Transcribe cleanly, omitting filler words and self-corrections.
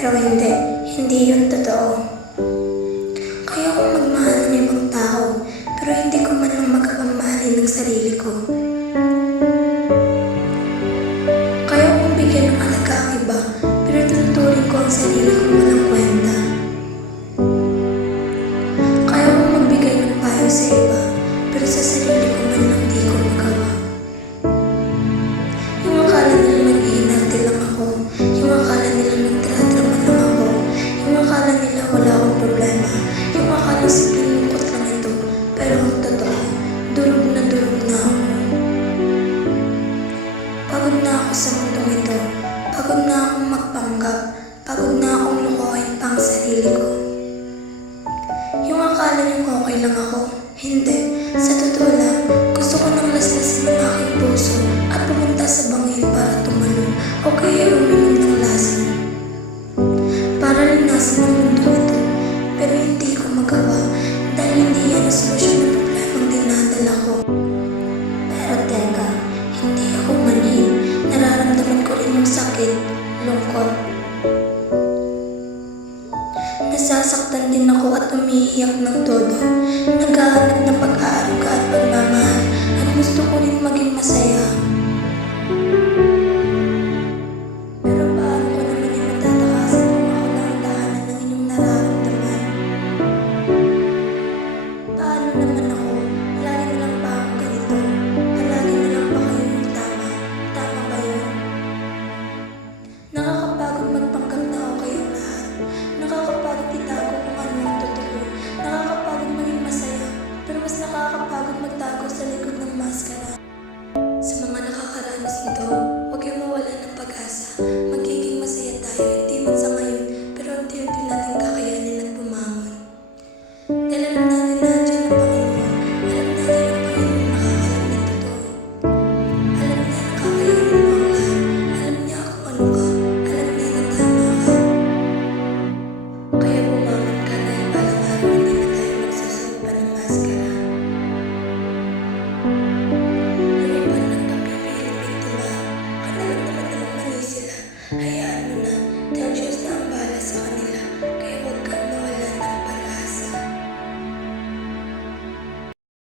Pero hindi yun totoo. Kaya kong magmahal ng ibang tao, pero hindi ko man lang magawang mahalin ng sarili ko. Kaya kong bigyan ng halaga ang iba, pero tututuring ko ang sarili kong walang kwenta. Kaya kong magbigay ng payo sa iba, pero sa sarili ko man lang di ko magawa. Yung akala nila nag-iinarte lang ako, yung akala nila nagdradrama lang ako, yung akala nila wala akong problema, yung akala simpleng lungkot lang ito, pero ang totoo, durog na ako. Pagod na ako sa mundong ito, pagod na akong magpanggap, pagod na akong lukohin pa ang sarili ko. Yung akala niyong okay lang ako, hindi. Sa totoo lang, gusto ko nang laslasin ang aking puso at pumunta sa bangin para tumalon o kaya uminom ng lason. Para linasin ang mundo ito, pero hindi ko magawa dahil hindi yan ang solusyon ng problemang dinadala ko. Pero teka, hindi ako manhin. Nararamdaman ko rin yung sakit, lungkot. Nasasaktan din ako at umiiyak ng todo.